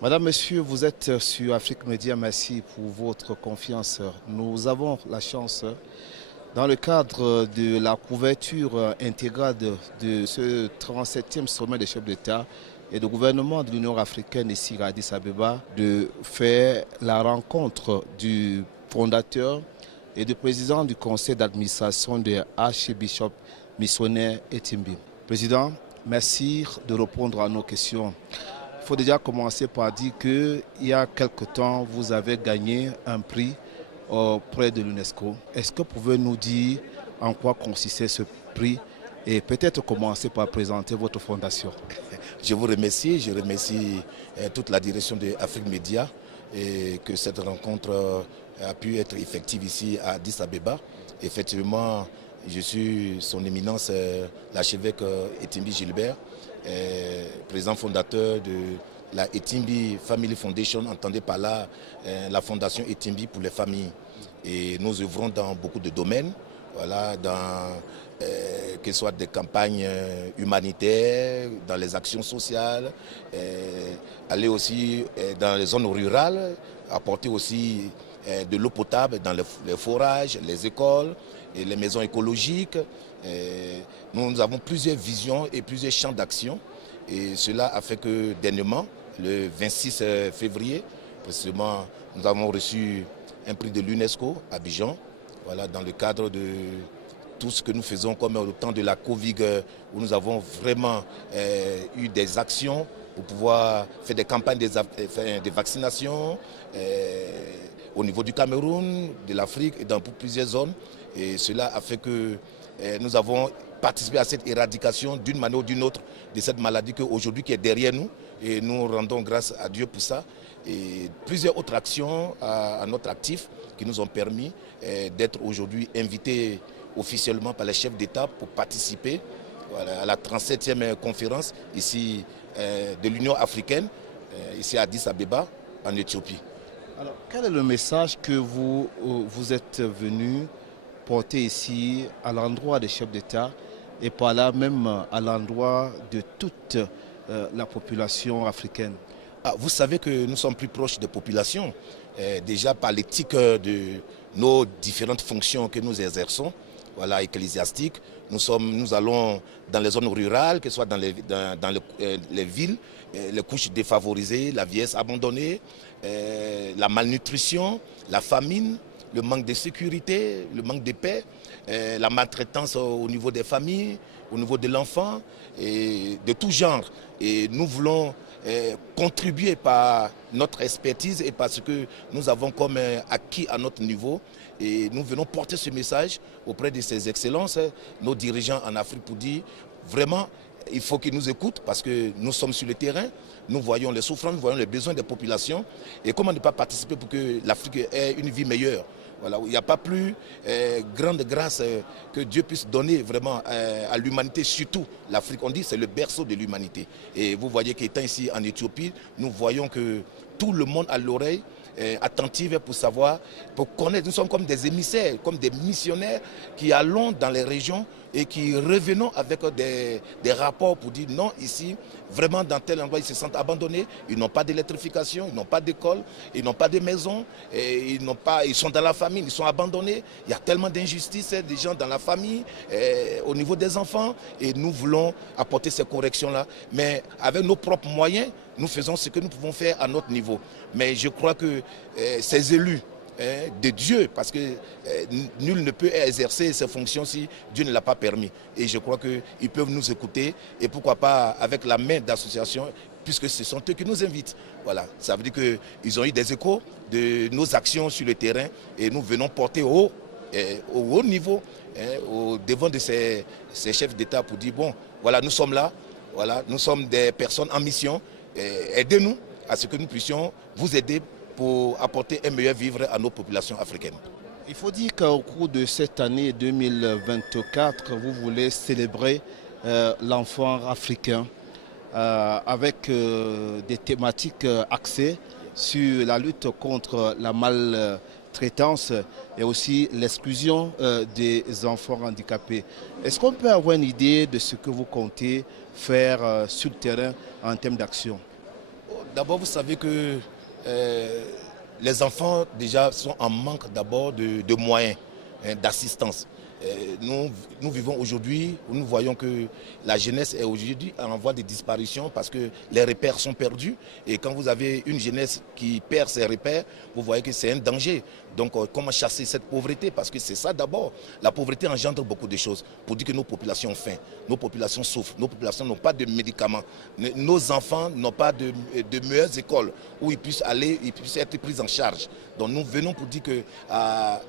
Madame, Monsieur, vous êtes sur Afrique Média. Merci pour votre confiance. Nous avons la chance, dans le cadre de la couverture intégrale de ce 37e sommet des chefs d'État et de gouvernement de l'Union africaine ici à Addis Abeba, de faire la rencontre du fondateur et du président du conseil d'administration de Archbishop Missionnaire Etimbi. Président, merci de répondre à nos questions. Il faut déjà commencer par dire qu'il y a quelque temps, vous avez gagné un prix auprès de l'UNESCO. Est-ce que vous pouvez nous dire en quoi consistait ce prix et peut-être commencer par présenter votre fondation? Je vous remercie, je remercie toute la direction de Afrique Média et que cette rencontre a pu être effective ici à Addis Abeba. Effectivement, je suis son éminence l'archevêque Etimbi Gilbert, président fondateur de la Etimbi Family Foundation, entendez par là la fondation Etimbi pour les familles. Et nous œuvrons dans beaucoup de domaines, voilà, que ce soit des campagnes humanitaires, dans les actions sociales, aller aussi dans les zones rurales, apporter aussi de l'eau potable dans les forages, les écoles et les maisons écologiques. Nous avons plusieurs visions et plusieurs champs d'action. Et cela a fait que dernièrement, le 26 février, précisément, nous avons reçu un prix de l'UNESCO à Abidjan, voilà, dans le cadre de tout ce que nous faisons comme au temps de la Covid, où nous avons vraiment eu des actions pour pouvoir faire des campagnes de vaccination au niveau du Cameroun, de l'Afrique et dans plusieurs zones. Et cela a fait que nous avons participé à cette éradication d'une manière ou d'une autre de cette maladie aujourd'hui qui est derrière nous. Et nous rendons grâce à Dieu pour ça. Et plusieurs autres actions à notre actif qui nous ont permis d'être aujourd'hui invités officiellement par les chefs d'État pour participer à la 37e conférence ici de l'Union africaine, ici à Addis Abeba, en Éthiopie. Alors, quel est le message que vous êtes venu porter ici à l'endroit des chefs d'État et par là même à l'endroit de toute la population africaine? Vous savez que nous sommes plus proches des populations, déjà par l'éthique de nos différentes fonctions que nous exerçons, voilà, ecclésiastiques. Nous allons dans les zones rurales, que ce soit dans les villes, les couches défavorisées, la vieillesse abandonnée, la malnutrition, la famine, le manque de sécurité, le manque de paix, la maltraitance au niveau des familles, au niveau de l'enfant, et de tout genre. Et nous voulons contribuer par notre expertise et parce que nous avons comme acquis à notre niveau. Et nous venons porter ce message auprès de ces excellences, nos dirigeants en Afrique, pour dire vraiment, il faut qu'ils nous écoutent parce que nous sommes sur le terrain, nous voyons les souffrances, nous voyons les besoins des populations. Et comment ne pas participer pour que l'Afrique ait une vie meilleure? Voilà, il n'y a pas plus grande grâce que Dieu puisse donner vraiment à l'humanité, surtout l'Afrique. On dit que c'est le berceau de l'humanité. Et vous voyez qu'étant ici en Éthiopie, nous voyons que tout le monde a l'oreille attentive pour savoir, pour connaître. Nous sommes comme des émissaires, comme des missionnaires qui allons dans les régions et qui revenons avec des rapports pour dire non, ici, vraiment dans tel endroit, ils se sentent abandonnés, ils n'ont pas d'électrification, ils n'ont pas d'école, ils n'ont pas de maison, et ils sont dans la famine, ils sont abandonnés. Il y a tellement d'injustices, des gens dans la famille, au niveau des enfants, et nous voulons apporter ces corrections-là. Mais avec nos propres moyens, nous faisons ce que nous pouvons faire à notre niveau. Mais je crois que ces élus de Dieu, parce que nul ne peut exercer ses fonctions si Dieu ne l'a pas permis. Et je crois qu'ils peuvent nous écouter et pourquoi pas avec la main d'association, puisque ce sont eux qui nous invitent. Voilà, ça veut dire qu'ils ont eu des échos de nos actions sur le terrain et nous venons porter au haut niveau, au devant de ces chefs d'État pour dire, bon, voilà, nous sommes là, voilà, nous sommes des personnes en mission, aidez-nous à ce que nous puissions vous aider pour apporter un meilleur vivre à nos populations africaines. Il faut dire qu'au cours de cette année 2024, vous voulez célébrer l'enfant africain avec des thématiques axées sur la lutte contre la maltraitance et aussi l'exclusion des enfants handicapés. Est-ce qu'on peut avoir une idée de ce que vous comptez faire sur le terrain en termes d'action? D'abord, vous savez que les enfants déjà sont en manque d'abord de moyens, d'assistance. Nous vivons aujourd'hui, nous voyons que la jeunesse est aujourd'hui en voie de disparition parce que les repères sont perdus. Et quand vous avez une jeunesse qui perd ses repères, vous voyez que c'est un danger. Donc comment chasser cette pauvreté? Parce que c'est ça d'abord. La pauvreté engendre beaucoup de choses. Pour dire que nos populations ont faim, nos populations souffrent, nos populations n'ont pas de médicaments. Nos enfants n'ont pas de meilleures écoles où ils puissent aller, ils puissent être pris en charge. Donc nous venons pour dire que à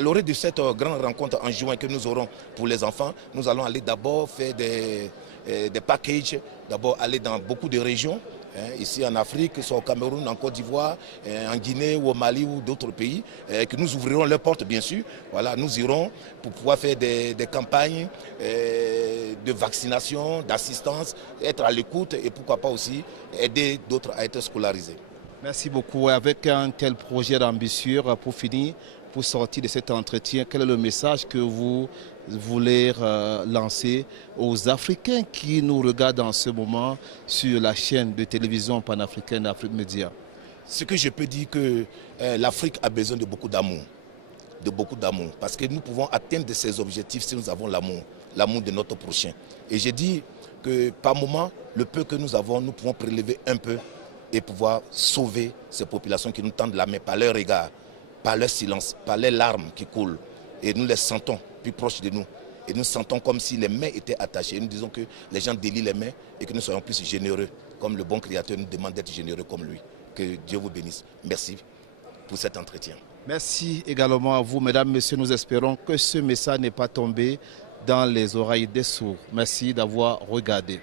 l'orée de cette grande rencontre en juin que nous aurons pour les enfants, nous allons aller d'abord faire des packages, d'abord aller dans beaucoup de régions, ici en Afrique, soit au Cameroun, en Côte d'Ivoire, en Guinée ou au Mali ou d'autres pays, que nous ouvrirons leurs portes bien sûr. Voilà, nous irons pour pouvoir faire des campagnes de vaccination, d'assistance, être à l'écoute et pourquoi pas aussi aider d'autres à être scolarisés. Merci beaucoup. Avec un tel projet d'ambition, pour finir, pour sortir de cet entretien, quel est le message que vous voulez lancer aux Africains qui nous regardent en ce moment sur la chaîne de télévision panafricaine Afrique Média? Ce que je peux dire que l'Afrique a besoin de beaucoup d'amour. Parce que nous pouvons atteindre ces objectifs si nous avons l'amour de notre prochain. Et j'ai dit que par moment, le peu que nous avons, nous pouvons prélever un peu et pouvoir sauver ces populations qui nous tendent la main par leur regard, par leur silence, par les larmes qui coulent. Et nous les sentons plus proches de nous. Et nous sentons comme si les mains étaient attachées. Et nous disons que les gens délient les mains et que nous soyons plus généreux. Comme le bon Créateur nous demande d'être généreux comme lui. Que Dieu vous bénisse. Merci pour cet entretien. Merci également à vous, mesdames, messieurs. Nous espérons que ce message n'est pas tombé dans les oreilles des sourds. Merci d'avoir regardé.